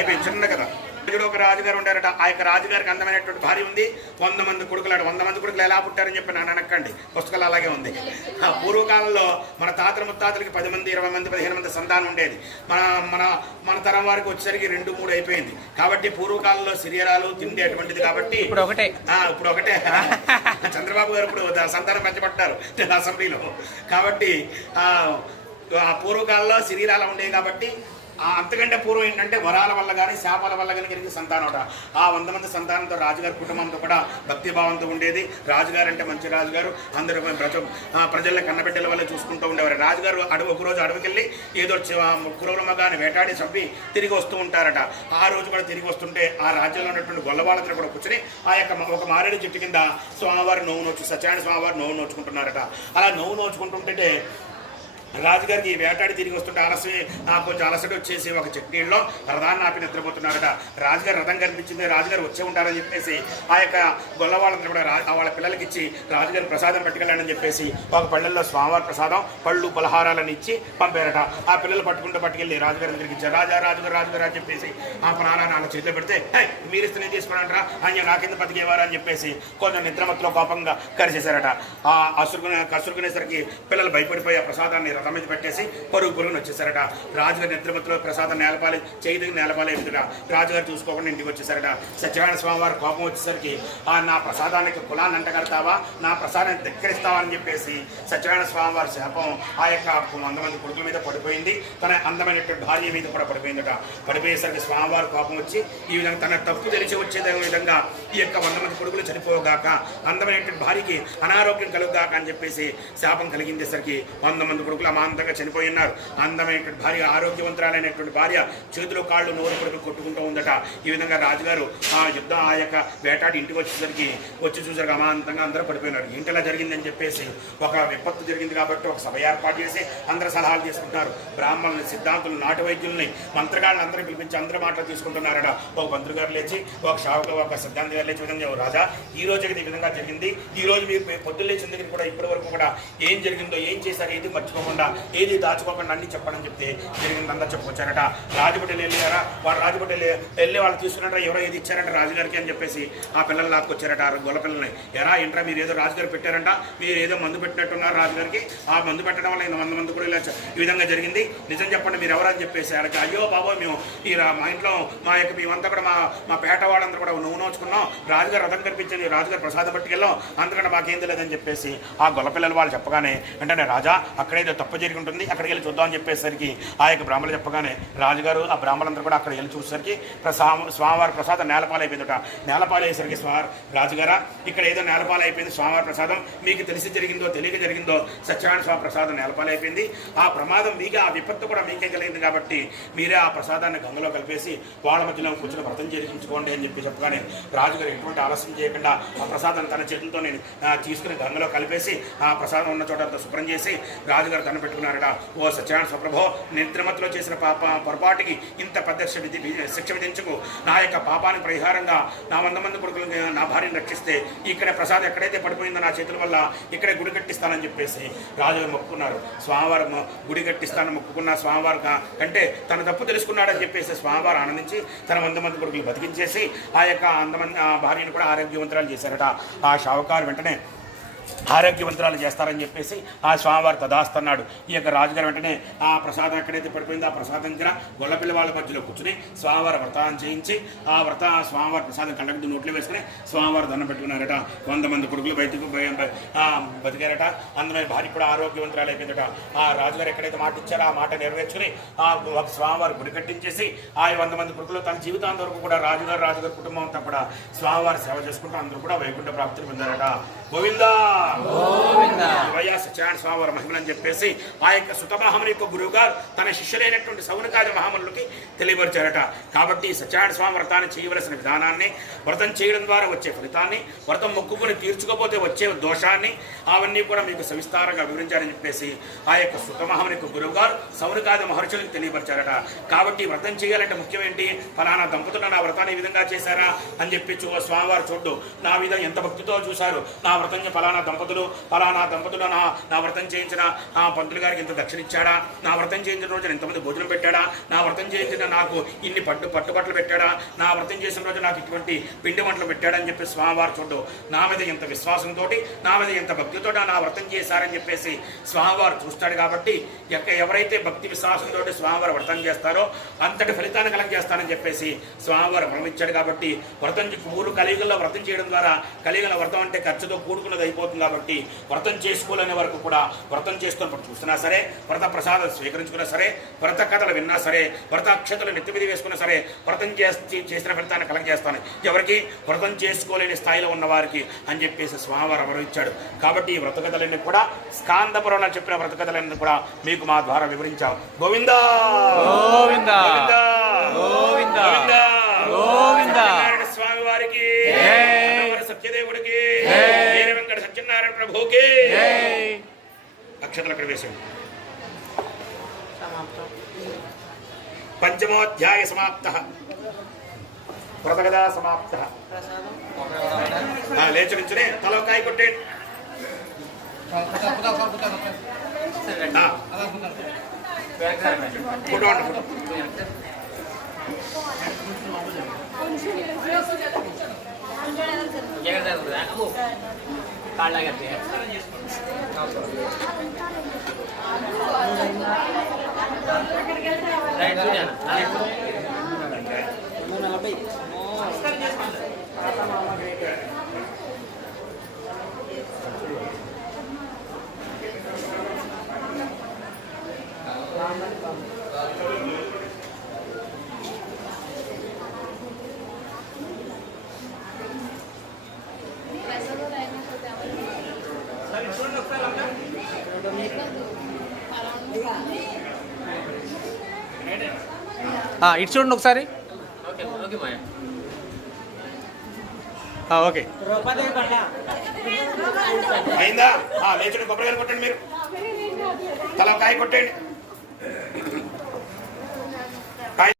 అయిపోయింది చిన్న కదా. ఒక రాజుగారు ఉండారట. ఆ యొక్క రాజుగారికి అందమైనటువంటి భార్య ఉంది. 100 మంది కొడుకులాడు. 100 మంది కొడుకులు ఎలా పుట్టారని చెప్పి నన్ను అనక్కండి, పుస్తకాలు అలాగే ఉంది. ఆ పూర్వకాలంలో మన తాతల ముత్తాతలకి 10 మంది 20 మంది 15 మంది సంతానం ఉండేది. మన మన మన తరం వారికి వచ్చేసరికి 2 3 అయిపోయింది. కాబట్టి పూర్వకాలంలో సిరియరాలు తిండి అటువంటిది. కాబట్టి ఇప్పుడు ఒకటే చంద్రబాబు గారు ఇప్పుడు సంతానం పెంచబడ్డారు అసెంబ్లీలో. కాబట్టి ఆ పూర్వకాలంలో శరీరాలు ఉండేవి. కాబట్టి అంతకంటే పూర్వం ఏంటంటే వరాల వల్ల కానీ శాపాల వల్ల కానీ కలిగి సంతానం ఒకట. ఆ 100 మంది సంతానంతో రాజుగారి కుటుంబంతో కూడా భక్తిభావంతో ఉండేది. రాజుగారు అంటే మంచి రాజుగారు, అందరూ ప్రజల్ని కన్నబిడ్డల వల్ల చూసుకుంటూ ఉండేవారు. రాజుగారు ఒకరోజు అడవికెళ్ళి ఏదో కురవుల మగాన్ని వేటాడి చంపి తిరిగి వస్తూ ఉంటారట. ఆ రోజు కూడా తిరిగి వస్తుంటే ఆ రాజ్యంలో ఉన్నటువంటి గొల్లవాళ్ళతో కూడా కూర్చొని ఆ యొక్క ఒక మారేడు చెట్టు కింద స్వామివారి నోవు నోచు సత్యనారాయణ స్వామివారి నోవు నోచుకుంటున్నారట. అలా నోవు నోచుకుంటుంటే రాజుగారికి వేటాడి తిరిగి వస్తుంటే కొంచెం అలసట వచ్చేసి ఒక చట్నీలో రథాన్ని ఆపి నిద్రపోతున్నారట. రాజుగారు రథం కనిపించింది, రాజుగారు వచ్చే ఉంటారని చెప్పేసి ఆ యొక్క గొల్లవాళ్ళని కూడా వాళ్ళ పిల్లలకి ఇచ్చి రాజుగారి ప్రసాదం పట్టుకెళ్ళాడని చెప్పేసి ఒక పళ్ళల్లో స్వామివారి ప్రసాదం పళ్ళు పలహారాలను ఇచ్చి పంపారట. ఆ పిల్లలు పట్టుకెళ్ళి రాజుగారి దగ్గరికి ఇచ్చారు. రాజుగారు అని చెప్పేసి ఆ ప్రాణాన్ని వాళ్ళ చేతిలో పెడితే మీరు ఇస్తేనే తీసుకున్నారా అని నాకెందు బతికేవారు అని చెప్పేసి కొంచెం నిద్రమత్తులో కోపంగా కరిచేశారట. ఆ కసురుకునేసరికి పిల్లలు భయపడిపోయి ఆ ప్రసాదాన్ని రథం మీద పెట్టేసి పరుగున వచ్చేసారట. రాజుగారి నిద్రమత్తులో ప్రసాదం నేలపాలి చేయి నేలపాలి ఎదుట రాజుగారు చూసుకోకుండా ఇంటికి వచ్చేసారట. సత్యనారాయణ స్వామి వారి కోపం వచ్చేసరికి నా ప్రసాదానికి కులాన్ని అంటగడతావా, నా ప్రసాదాన్ని ధిక్కరిస్తావా అని చెప్పేసి సత్యనారాయణ స్వామి వారి శాపం ఆ యొక్క 100 మంది కొడుకుల మీద పడిపోయింది. తన అందమైనటువంటి భార్య మీద కూడా పడిపోయిందట. పడిపోయేసరికి స్వామివారి కోపం వచ్చి ఈ విధంగా తన తప్పు తెలిసి వచ్చే విధంగా ఈ యొక్క 100 మంది కొడుకులు చనిపోగాక, అందమైనటువంటి భార్యకి అనారోగ్యం కలుగుగాక అని చెప్పేసి శాపం కలిగిందేసరికి 100 మంది కొడుకులు అమాంతంగా చనిపోయి ఉన్నారు. అందమైనటువంటి భార్య, ఆరోగ్యవంతురాలైనటువంటి భార్య చేతులు కాళ్ళు నోరు కొడుకు కొట్టుకుంటూ ఉందట. ఈ విధంగా రాజుగారు ఆ యొక్క వేటాడి ఇంటికి వచ్చి చూసారు అమాంతంగా అందరూ పడిపోయినారు. ఇంటిలా జరిగిందని చెప్పేసి ఒక విపత్తు జరిగింది కాబట్టి ఒక సభ ఏర్పాటు చేసి అందరూ సలహాలు తీసుకుంటున్నారు. బ్రాహ్మణులు, సిద్ధాంతులు, నాటు వైద్యుల్ని, మంత్రగాళ్ళని అందరూ పిలిపించి అందరూ మాటలు తీసుకుంటున్నారట. ఒక మంత్రి గారు లేచి, ఒక శావక, ఒక సిద్ధాంతి గారు లేచి విధంగా రాజా ఈ రోజు ఈ విధంగా జరిగింది. ఈ రోజు మీరు పొద్దున్న లేచిన దగ్గర కూడా ఇప్పటి వరకు కూడా ఏం జరిగిందో, ఏం చేశారు, ఏది మర్చిపోకుండా, ఏది దాచుకోకుండా అన్ని చెప్పడం చెప్తే జరిగిందంతా చెప్పుకొచ్చారట. రాజుబిడ్డలు వెళ్ళారా, వాడు రాజుబిడ్డలు వెళ్ళి వాళ్ళు తీసుకున్నారా, ఎవరో ఏది ఇచ్చారంట రాజుగారికి అని చెప్పేసి ఆ పిల్లలు లాక్కొచ్చారట. గొల్ల పిల్లల్ని ఇంట్రా మీరు ఏదో రాజుగారు పెట్టారంట, మీరు ఏదో మందు పెట్టినట్టున్నారు రాజుగారికి, ఆ మందు పెట్టడం వల్ల 100 మంది కూడా ఇలా ఈ విధంగా జరిగింది, నిజం చెప్పండి మీరు ఎవరని చెప్పేసి అడగ. అయ్యో బాబో మేము మా ఇంట్లో మేమంతా కూడా మా పేట వాళ్ళందరూ కూడా నువ్వు నోచుకున్నాం, రాజుగారు రథం కనిపించింది, రాజుగారు ప్రసాదం పట్టుకెళ్ళాం, అందుకని మాకేం తెలియదని చెప్పేసి ఆ గొల్లపిల్లలు వాళ్ళు చెప్పగానే వెంటనే రాజా అక్కడేదో తప్పు జరిగి ఉంటుంది, అక్కడికి వెళ్ళి చూద్దామని చెప్పేసరికి ఆ యొక్క బ్రాహ్మణులు చెప్పగానే రాజుగారు ఆ బ్రాహ్మణులందరూ కూడా అక్కడ వెళ్ళి చూసేసరికి స్వామివారి ప్రసాదం నేలపాలు అయిపోయిందట. నేలపాలు అయ్యేసరికి రాజుగారా ఇక్కడ ఏదో నేలపాలు అయిపోయింది, స్వామివారి ప్రసాదం మీకు తెలిసి జరిగిందో తెలియక జరిగిందో సత్యనారాయణ స్వామి ప్రసాదం నేలపాలు అయిపోయింది, ఆ ప్రమాదం మీకే, ఆ విపత్తు కూడా మీకే కలిగింది కాబట్టి మీరే ఆ ప్రసాదాన్ని గంగలో కలిపేసి వాళ్ళ మధ్యలో కూర్చొని వ్రతం చేయించుకోండి అని చెప్పగానే రాజుగారు ఎటువంటి ఆలస్యం చేయకుండా ఆ ప్రసాదం తన చేతులతో నేను తీసుకుని గంగలో కలిపేసి ఆ ప్రసాదం ఉన్న చోట శుభ్రం చేసి రాజుగారు దండ పెట్టుకున్నారట. ఓ సత్యనారాయణ స్వప్రభో, నిద్రమత్తులో చేసిన పొరపాటుకి ఇంత పెద్ద శిక్ష విధించుకు నా యొక్క పాపానికి పరిహారంగా నా 100 మంది కొడుకులు నా భార్యను రక్షిస్తే ఇక్కడ ప్రసాదం ఎక్కడైతే పడిపోయిందో నా చేతుల వల్ల ఇక్కడే గుడి కట్టిస్తానని చెప్పేసి రాజుగారు మొక్కుకున్నారు. స్వామివారు గుడి కట్టిస్తానని మొక్కుకున్న స్వామివారు కంటే తన తప్పు తెలుసుకున్నాడని చెప్పేసి స్వామివారు ఆనందించి తన 100 మంది కొడుకులు బతికించేసి ఆ యొక్క 100 మంది భార్యను కూడా ఆరోగ్యవంతురాలు చేశారట. ఆ షావుకారు వెంటనే ఆరోగ్యవంతురాలు చేస్తారని చెప్పేసి ఆ స్వామివారు తదాస్తున్నాడు. ఈ యొక్క రాజుగారు వెంటనే ఆ ప్రసాదం ఎక్కడైతే పడిపోయిందో ఆ ప్రసాదం దగ్గర గొల్లపిల్ల వాళ్ళ మధ్యలో కూర్చుని స్వామివారి వ్రతాన్ని చేయించి ఆ స్వామివారి ప్రసాదం కండకు నోట్లు వేసుకుని స్వామివారు దండం పెట్టుకున్నారట. 100 మంది కొడుకులు బతికారట. అందమైన భార్య కూడా ఆరోగ్యవంతురాలు అయిపోయిందట. ఆ రాజుగారు ఎక్కడైతే మాట ఇచ్చారో ఆ మాట నెరవేర్చుకుని ఆ స్వామివారి గుడి కట్టించేసి ఆ 100 మంది కొడుకులు తన జీవితాంత వరకు కూడా రాజుగారు కుటుంబం అంతా కూడా స్వామివారి సేవ చేసుకుంటూ అందరూ కూడా వైకుంఠ ప్రాప్తిని పొందారట. గోవిందా సత్యనారాయణ స్వామివారి మహిమలని చెప్పేసి ఆ యొక్క సుతమహాముని యొక్క గురువు గారు తన శిష్యులైనటువంటి సౌనకాది మహామునులకి తెలియపరిచారట. కాబట్టి సత్యనారాయణ స్వామి వ్రతాన్ని చేయవలసిన విధానాన్ని, వ్రతం చేయడం ద్వారా వచ్చే ఫలితాన్ని, వ్రతం మొక్కుకొని తీర్చుకోపోతే వచ్చే దోషాన్ని అవన్నీ కూడా మీకు సవిస్తారంగా వివరించారని చెప్పేసి ఆ యొక్క సుతమహాముని యొక్క గురువు గారు సౌనకాది మహర్షులకు తెలియపరిచారట. కాబట్టి వ్రతం చేయాలంటే ముఖ్యం ఏంటి, ఫలానా దంపతులు నా వ్రతాన్ని ఈ విధంగా చేశారా అని చెప్పి స్వామివారు చూడ్డు, నా విధంగా ఎంత భక్తితో చూశారు, నా వ్రతం ఫలానా దంపతులు దంపతులు ఫలానా దంపతులు నా వ్రతం చేయించిన ఆ పంతులు గారికి ఇంత దక్షిణ ఇచ్చాడా, నా వ్రతం చేయించిన రోజున ఇంతమంది భోజనం పెట్టాడా, నా వ్రతం చేయించిన నాకు ఇన్ని పట్టుబట్టలు పెట్టాడా, నా వ్రతం చేసిన రోజు నాకు ఇటువంటి పిండి వంటలు పెట్టాడని చెప్పి స్వామివారు చూడు నా మీద ఎంత విశ్వాసంతో నా మీద ఎంత భక్తితో నా వ్రతం చేశారని చెప్పేసి స్వామివారు చూస్తాడు. కాబట్టి ఎవరైతే భక్తి విశ్వాసంతో స్వామివారు వ్రతం చేస్తారో అంతటి ఫలితాన్ని కలగజేస్తానని చెప్పేసి స్వామివారు వరమిచ్చాడు. కాబట్టి వ్రతం ఊరు కలియుగంలో వ్రతం చేయడం ద్వారా, కలియుగల వ్రతం అంటే ఖర్చుతో కూడుకున్నది అయిపోతుంది. కాబట్టి వ్రతం చేసుకోలేని వరకు కూడా వ్రతం చేసుకొని చూస్తున్నా సరే, వ్రత ప్రసాదం స్వీకరించుకున్నా సరే, వ్రత కథలు విన్నా సరే, వ్రత అక్షతలు నెత్తి మీద వేసుకున్నా సరే వ్రతం చేసిన ఫలితాన్ని కలగజేస్తాను ఎవరికి వ్రతం చేసుకోలేని స్థాయిలో ఉన్నవారికి అని చెప్పేసి స్వామివారు వరమిచ్చాడు. కాబట్టి ఈ వ్రత కథలన్నీ కూడా స్కాందపురంలో చెప్పిన వ్రత కథలన్నీ కూడా మీకు మా ద్వారా వివరించాం. గోవిందా గోవిందా గోవిందా గోవిందా స్వామి వారికి, సత్యదేవుడికి, వెంకట సత్యనారాయణ ప్రభుకి అక్షతలు అక్కడ వేసాడు. పంచమోధ్యాయ సమాప్త, వ్రతకథా సమాప్త. లేచి నుంచునే తలకాయ కొట్టేయండి. ఫోటో అండి, ఫోటో. ఇటు చూడండి ఒకసారి. ఓకే అయిందా? లేచిన కొబ్బరికాయలు కొట్టండి, మీరు తలకాయ కొట్టండి.